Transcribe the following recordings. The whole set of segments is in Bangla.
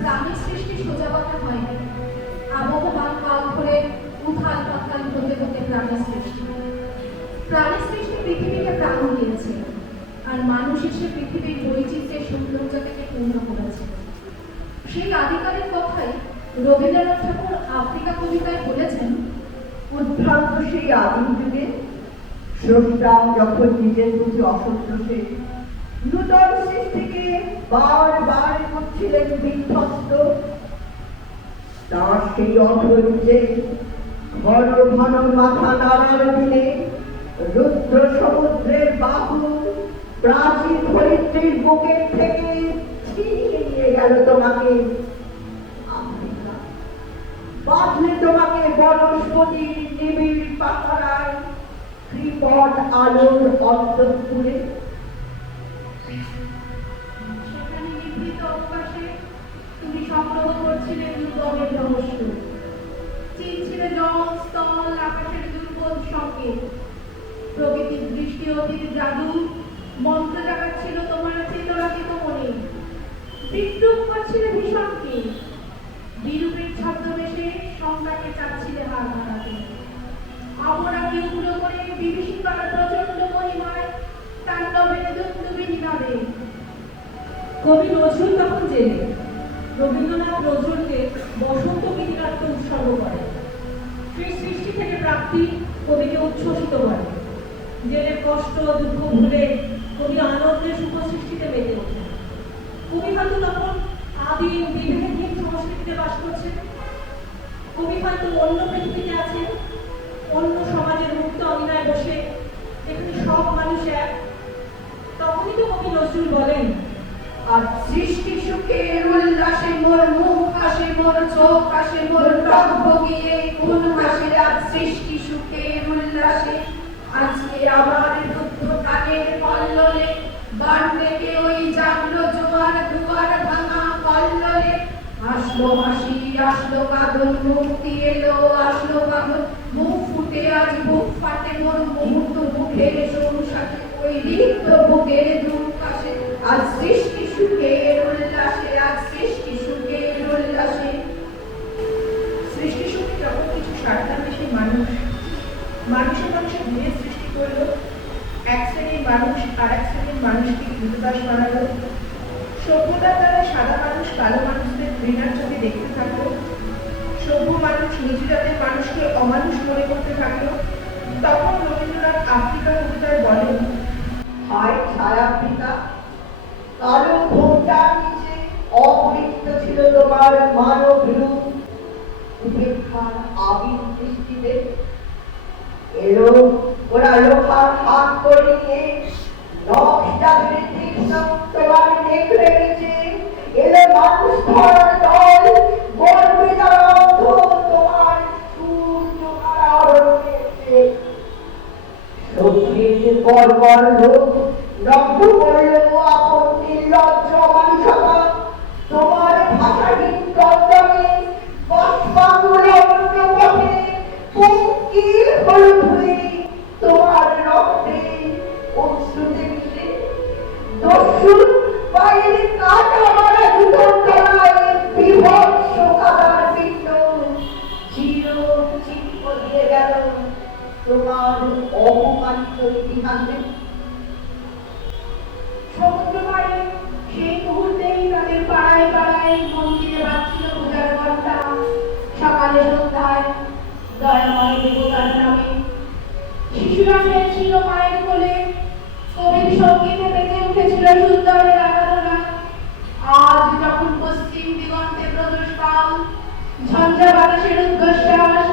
প্রাণের সৃষ্টি সোজা কথা হয় না। আবহমান কাল ধরে উথাল পাতাল হতে হতে প্রাণের সৃষ্টি। প্রাণের সৃষ্টি পৃথিবীকে প্রাণ দিয়েছে, আর মানুষ এসে পৃথিবীর বৈচিত্র্যের সৌন্দর্যকে পূর্ণ করেছে। সেই আদিকালের কথাই রবীন্দ্রনাথ ঠাকুর আফ্রিকা কবিতায় বলেছেন, উদ্ভ্রান্ত সেই আদিম যুগে স্রষ্টা যখন নিজের প্রতি অসন্তোষে নূতন সৃষ্টিকে বারবার করছিলেন বিধ্বস্ত, তার সেই অধৈর্যে ঘন ঘন মাথা নাড়ার দিনে রুদ্র সমুদ্রের বাহু প্রাচীন ধরিত্রীর বুকের থেকে ছিনিয়ে নিয়ে গেল তোমাকে। বাঁধলে তোমাকে বনস্পতির নিবিড় পাতারায় কৃপণ আলোর অন্তঃপুরে। সেখানে নিভৃত অবকাশে তুমি সংগ্রহ করছিলে দুর্গমের রহস্য, চিনছিলে জল স্থল আকাশের দুর্বল সংকেত। প্রকৃতির দৃষ্টি অতীত জাদু মন্ত্র জাগাচ্ছিল তোমার চেতনাতীত মনে। বিদ্রুপ করছিলে ভীষণকে, বিরূপের ছদ্মবেশে শঙ্কাকে চাচ্ছিলে হার মানাতে। আমরাকে উগ্র করে বিভীষিকার প্রচন্ড মহিমায় তাণ্ডবের দুন্দুবি নিনাদে। কবি নজরুল তখন জেলে। রবীন্দ্রনাথ নজরুলকে বসন্ত গীতিনাট্য উৎসর্গ করে। সেই সৃষ্টি থেকে প্রাপ্তি কবিকে উচ্ছ্বসিত করে। জেলের কষ্ট দুঃখ ভুলে কবি আনন্দের শুভ সৃষ্টিতে মেতে ওঠেন। কবি হয়তো তখন আদিম বিভেদহীন সংস্কৃতিতে বাস করছেন। কবি হয়তো অন্য পৃথিবীতে আছেন, অন্য সমাজের মুক্ত অভিনয় বসে, যেখানে সব মানুষ এক। তখনই তো কবি নজরুল বলেন, আর সৃষ্টি সুখের উল্লাসে মোর মুখ আসে, মোর চোখ আসে, মোর টক বগিয়ে কোন হাসে। আজ সৃষ্টি সুখের উল্লাসে আজকে আবার দুঃখ কানের কল্লোলে বান ডেকে ওই জাগলো জোয়ার দুয়ার ভাঙা কল্লোলে। আসলো হাসি আসলো কাঁদন মুক্তি এলো, আসলো কাঁদন মুখ ফুটে আজ বুক ফাটে মোর মুহূর্ত মুখের সংসারে ওই রিক্ত বুকের দুঃখ আসে। আজ সৃষ্টি সুখের উল্লাসে, আজ সৃষ্টি সুখের উল্লাসে। সৃষ্টি সুখে যখন কিছু স্বার্থান্বেষী মানুষের ভেদ সৃষ্টি করলো, এক শ্রেণীর মানুষ আর এক শ্রেণীর মানুষকে কৃতদাস বানালো। সভ্যতার দ্বারা সাদা মানুষ কালো মানুষদের ঘৃণার চোখে দেখতে থাকলো। সভ্য মানুষ নিচু জাতের মানুষকে অমানুষ মনে করতে থাকলো। তখন রবীন্দ্রনাথ আফ্রিকা কবিতায় বলেন, হয় ছায়াফ্রিকা, কালো ঘোমটার নিচে অবৃত্ত ছিল তোমার মানব রূপ। উপেক্ষার আবির দৃষ্টিতে এলো ওরা লোহার হাত করে নিয়ে, নকশা ধরে তীক্ষ্ণ তোমার নেক রেখেছে। এলো মানুষ ধরার দল, গর্বে যারা অন্ধ তোমার সুর তোমার আরণ্যেছে। সত্যির বর্বর লোক রক্ত করলেও আপন নির্লজ্জ মানুষতা। তোমার ভাষাহীন কন্দমে বাষ্পাঙ্গুলে অন্য পথে পঙ্কিল হল ধুলি তোমার রক্তে অশ্রুতে মিশে। দস্যু বাইরে কাটা মারা জুতোর তলায় বিভৎস কাদার পিণ্ড চিরচিহ্ন দিয়ে গেল তোমার অপমানিত ইতিহাসে। সমুদ্র পাড়ে সেই মুহূর্তেই তাদের পাড়ায় পাড়ায় মন্দিরে বাজছিল পূজার ঘণ্টা। সকালে সন্ধ্যায় দয়াময় দেবতার নামে শিশুরা খেলছিল মায়ের কোলে। কবির সঙ্গীতে বেঁচে উঠেছিল সুন্দরের আরাধনা। আজ যখন পশ্চিম দিগন্তে প্রদোষ কাল, ঝঞ্ঝা বাতাসের উদ্ঘোষাস,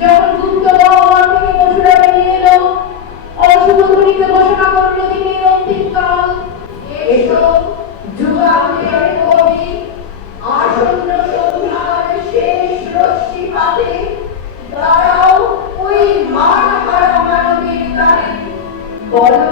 যখন গুপ্ত গহ্বর থেকে পশুরা বেরিয়ে এলো, অশুভ ধ্বনিতে ঘোষণা করলো দিনের অন্তিম কাল। এসো যুগান্তের কবি, আসন্ন সন্ধ্যার শেষ রশ্মি পাতে দাঁড়াও ওই মান হারা মানবীর দ্বারে। বলো